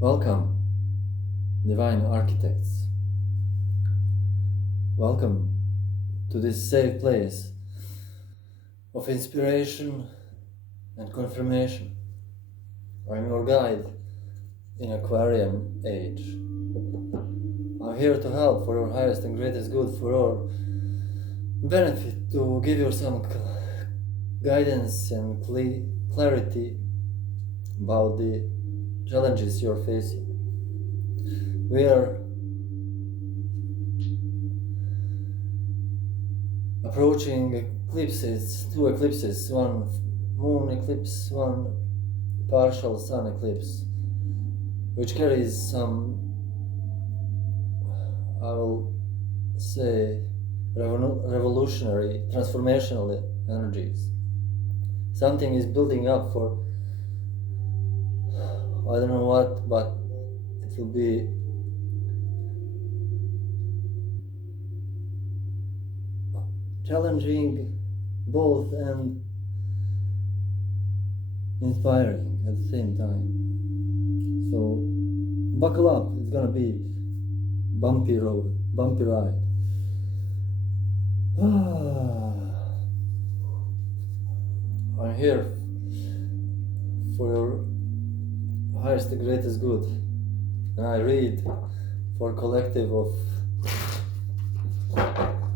Welcome, divine architects. Welcome to this safe place of inspiration and confirmation. I'm your guide in Aquarian age. I'm here to help for your highest and greatest good, for your benefit, to give you some guidance and clarity about the challenges you're facing. We are approaching eclipses, two eclipses, one moon eclipse, one partial sun eclipse, which carries some, I will say, revolutionary, transformational energies. Something is building up for I don't know what, but it will be challenging both and inspiring at the same time. So buckle up, it's gonna be bumpy road, bumpy ride. I'm here for your highest and greatest good, and I read for a collective of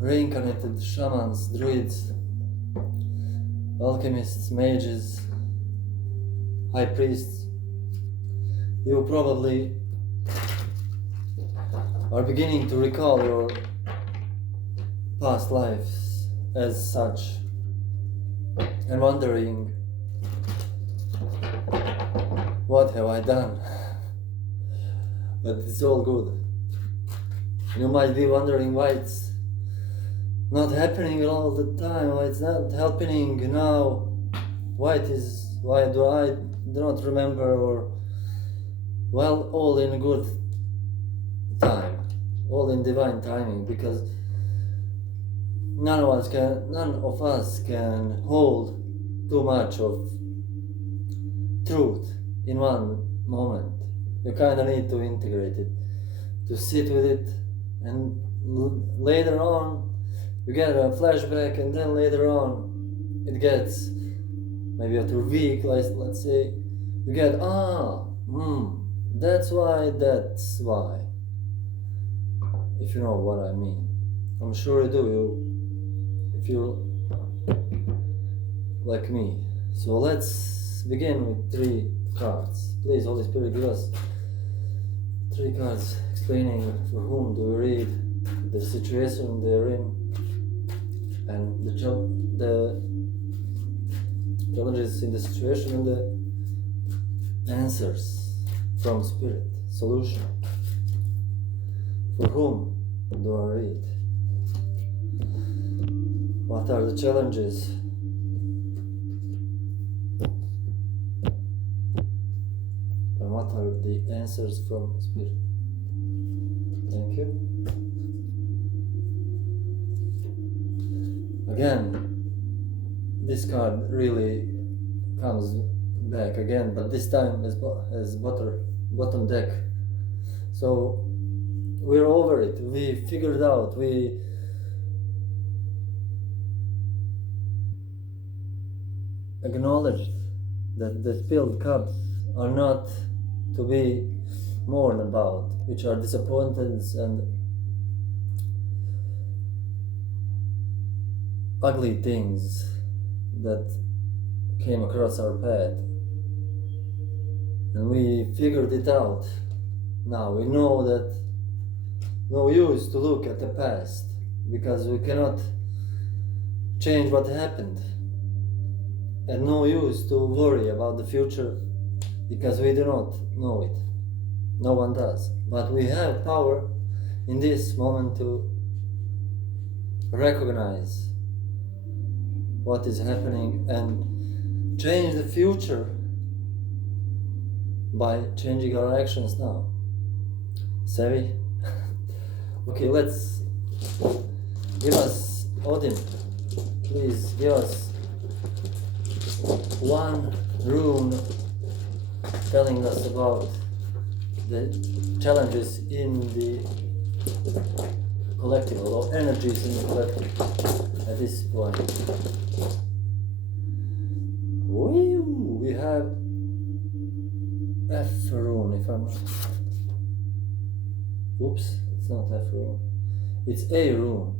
reincarnated shamans, druids, alchemists, mages, high-priests. You probably are beginning to recall your past lives as such and wondering, what have I done? But it's all good. You might be wondering why it's not happening all the time, why it's not happening now, why do I do not remember, or well, all in good time, all in divine timing, because none of us can hold too much of truth in one moment. You kind of need to integrate it, to sit with it, and later on you get a flashback, and then later on it gets, maybe after a week, let's say, you get, that's why, if you know what I mean. I'm sure you do, if you're like me. So let's begin with 3 cards. Please, Holy Spirit, give us 3 cards explaining for whom do we read, the situation they're in, and the challenges in the situation, and the answers from Spirit, solution. For whom do I read? What are the challenges? And what are the answers from Spirit? Thank you. Again, this card really comes back again, but this time as bottom deck. So we're over it. We figured out. We acknowledged that the spilled cups are not to be mourned about, which are disappointments and ugly things that came across our path. And we figured it out. Now we know that no use to look at the past, because we cannot change what happened, and no use to worry about the future, because we do not know it. No one does. But we have power in this moment to recognize what is happening and change the future by changing our actions now. Savvy? Okay, let's give us, Odin, please give us one rune telling us about the challenges in the collective, or energies in the collective at this point. We have F rune, if I'm not. Oops, it's not F rune. It's A rune.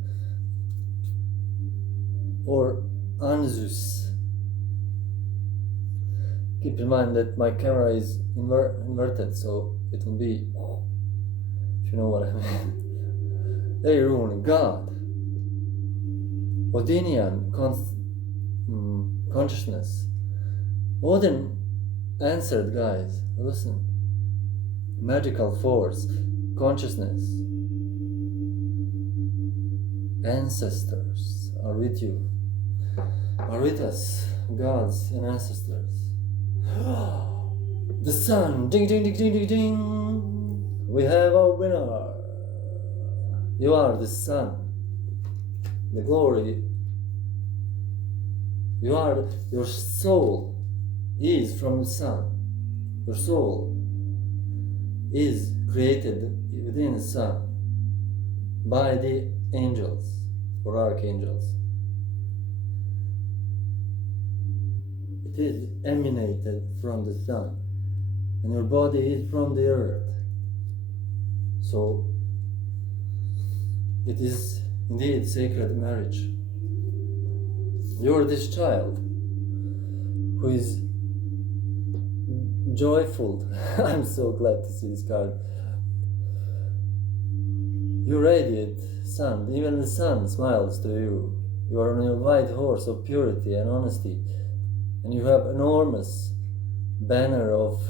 Or Anzus. Keep in mind that my camera is inverted, so it will be, if you know what I mean. A rune, God. Odinian, consciousness. Odin answered, guys, listen. Magical force, consciousness. Ancestors are with you, are with us, gods and ancestors. The sun, ding ding ding ding ding ding. We have our winner. You are the sun, the glory. You are, your soul is from the sun. Your soul is created within the sun by the angels or archangels. It is emanated from the sun, and your body is from the earth. So it is indeed sacred marriage. You are this child who is joyful. I'm so glad to see this card. You radiate sun. Even the sun smiles to you. You are on your white horse of purity and honesty, and you have enormous banner of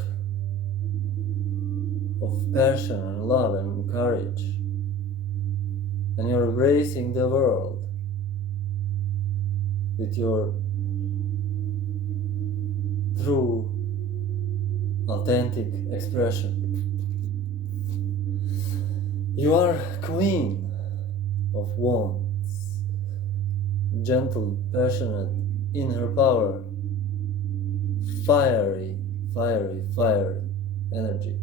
passion and love and courage, and you're embracing the world with your true, authentic expression. You are Queen of Wands, gentle, passionate, in her power, fiery, fiery, fiery energy.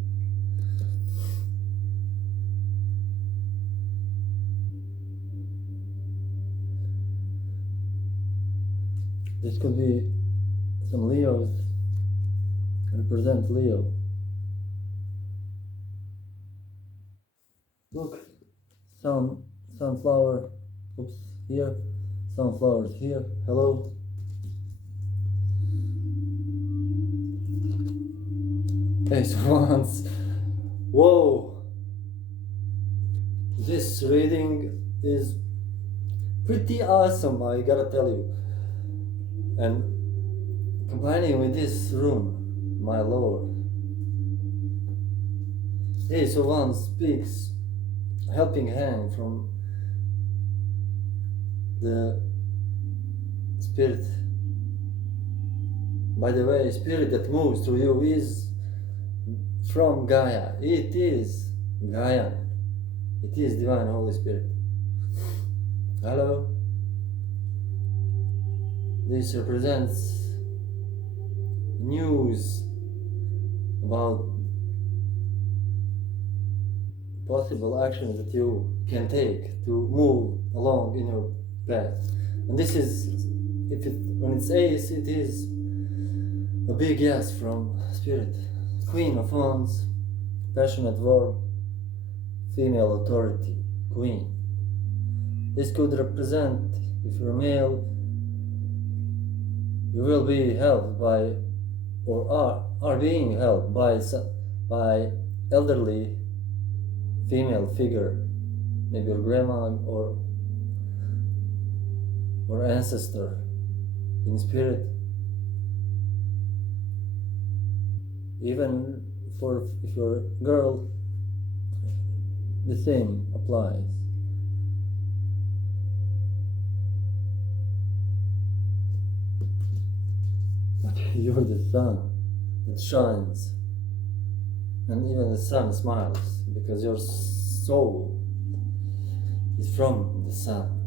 This could be some Leos, represent Leo. Look, sunflower, oops, here, sunflowers here, hello. Ace of Wands, whoa! This reading is pretty awesome, I gotta tell you. And combining with this room, my lord. Ace of Wands speaks helping hand from the spirit. By the way, spirit that moves through you is from Gaia. It is Gaian. It is Divine Holy Spirit. Hello. This represents news about possible actions that you can take to move along in your path. And this is, when it's Ace, it is a big yes from Spirit. Queen of Wands, passionate warm, female authority, Queen. This could represent, if you're male, you will be helped by, or are being helped by elderly female figure, maybe your grandma or ancestor in spirit. Even if you're a girl, the same applies. But you're the sun that shines, and even the sun smiles because your soul is from the sun.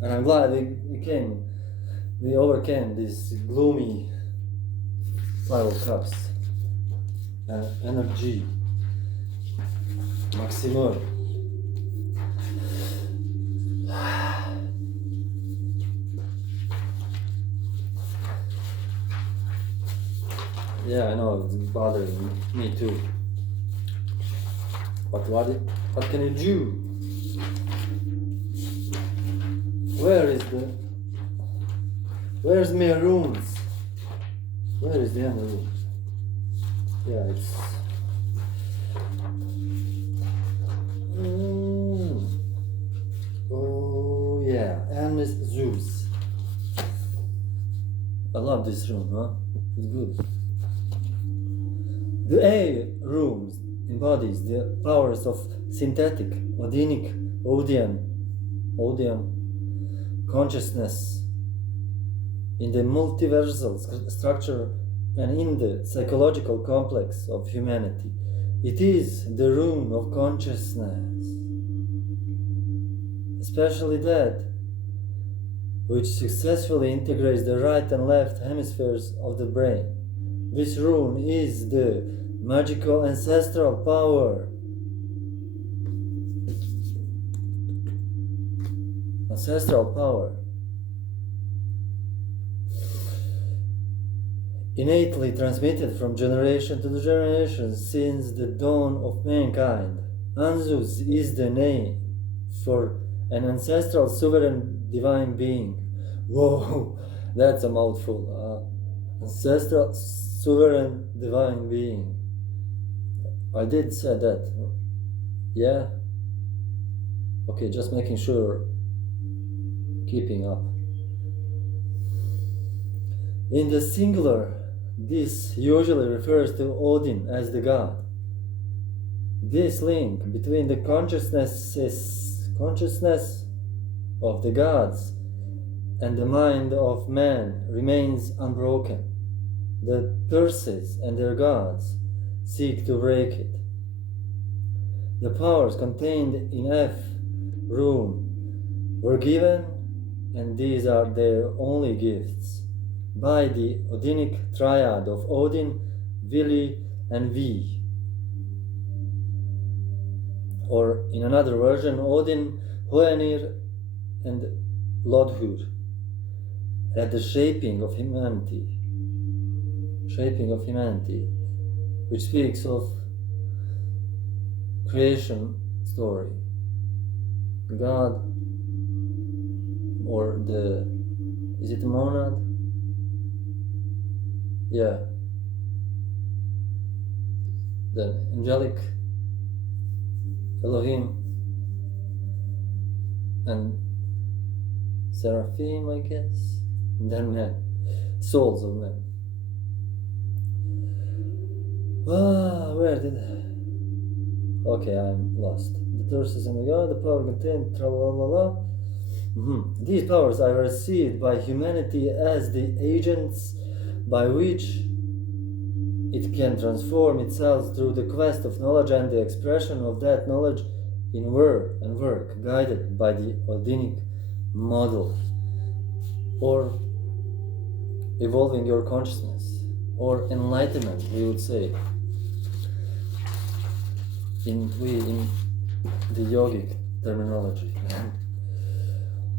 And I'm glad we overcame this gloomy Five of Cups energy. maximum. Yeah, I know, it's bothering me too. But what can you do? Where's my rooms? Where is the end room? Yeah, it's... Oh yeah, and it's Zeus. I love this room, huh? It's good. The A rooms embodies the powers of synthetic, Odian consciousness in the multiversal structure and in the psychological complex of humanity. It is the room of consciousness, especially that which successfully integrates the right and left hemispheres of the brain. This rune is the magical ancestral power. Ancestral power. Innately transmitted from generation to generation since the dawn of mankind. Anzus is the name for an ancestral sovereign divine being. Whoa, that's a mouthful. Ancestral sovereign divine being. I did say that. Yeah? Okay, just making sure. Keeping up. In the singular, this usually refers to Odin as the god. This link between the consciousness of the gods and the mind of man remains unbroken. The Perses and their gods seek to break it. The powers contained in F room were given, and these are their only gifts, by the Odinic triad of Odin, Vili, and Vi. Or in another version, Odin, Hoenir, and Lodhur, at the shaping of humanity, which speaks of creation story. God, or is it monad? Yeah. The angelic Elohim and seraphim, I guess, and then men, souls of men. Okay, I'm lost. The Tursus and the God, the power contained, tra-la-la-la. These powers are received by humanity as the agents by which it can transform itself through the quest of knowledge and the expression of that knowledge in word and work, guided by the Odinic model, or evolving your consciousness, or enlightenment, we would say, in the yogic terminology.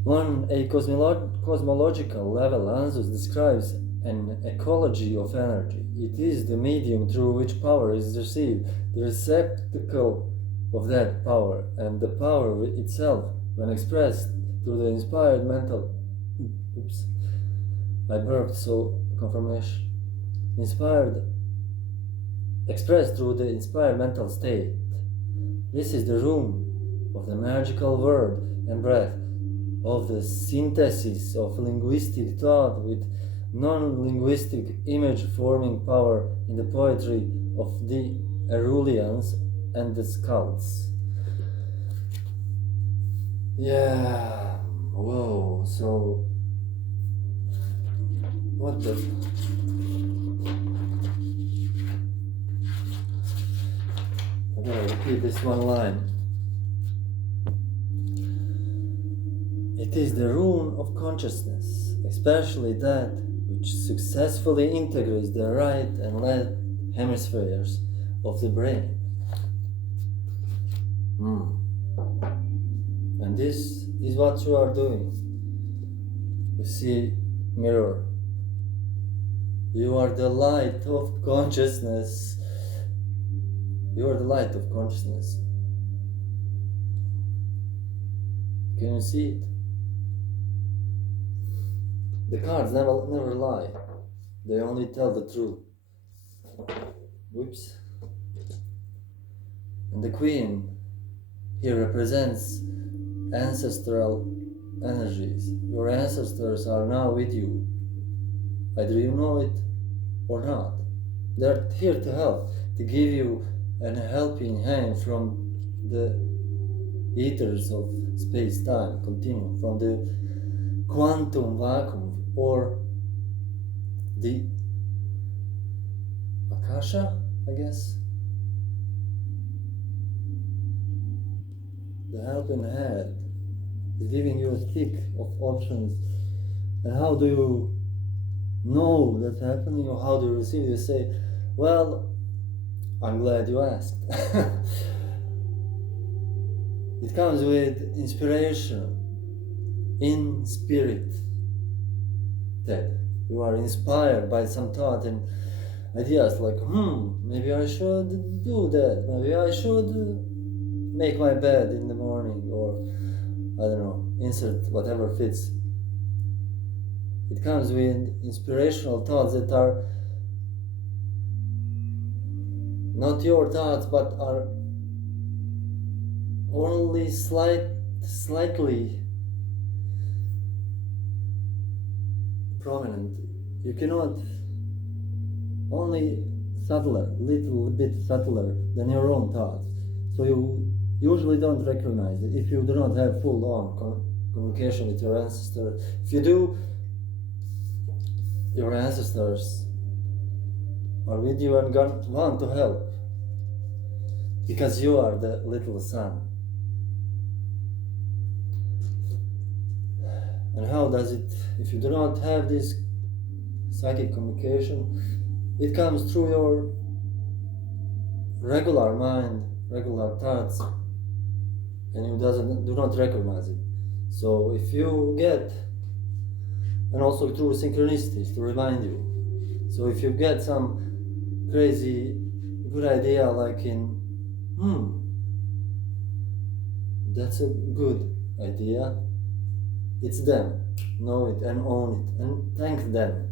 On a cosmological level, Anzus describes an ecology of energy. It is the medium through which power is received, the receptacle of that power, and the power itself, when expressed through the inspired mental... I burped, so confirmation. Expressed through the inspired mental state. This is the room of the magical word and breath, of the synthesis of linguistic thought with non-linguistic image-forming power in the poetry of the Arulians and the Skulls. Yeah, whoa, so... what the... I'm gonna repeat this one line. It is the rune of consciousness, especially that which successfully integrates the right and left hemispheres of the brain. And this is what you are doing. You see, mirror. You are the light of consciousness. You are the light of consciousness. Can you see it? The cards never lie. They only tell the truth. Whoops. And the Queen here represents ancestral energies. Your ancestors are now with you. Either you know it or not. They're here to help, to give you a helping hand from the ethers of space-time continuum, from the quantum vacuum, or the Akasha, I guess. The helping hand is giving you a stick of options. And how do you know that's happening, or how do you receive it? You say, well, I'm glad you asked. It comes with inspiration, in spirit. That you are inspired by some thought and ideas like, maybe I should do that, maybe I should make my bed in the morning, or I don't know, insert whatever fits. It comes with inspirational thoughts that are not your thoughts, but are only slightly prominent. You cannot, only subtler, little bit subtler than your own thoughts. So you usually don't recognize it if you do not have full-on communication with your ancestor. If you do, your ancestors are with you and want to help, because you are the little sun. And how does it, if you do not have this psychic communication, it comes through your regular mind, regular thoughts, and you do not recognize it. So if you get, and also through synchronicities to remind you. So if you get some crazy good idea like in, that's a good idea, it's them. Know it and own it and thank them.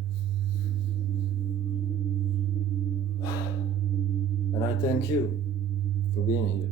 And I thank you for being here.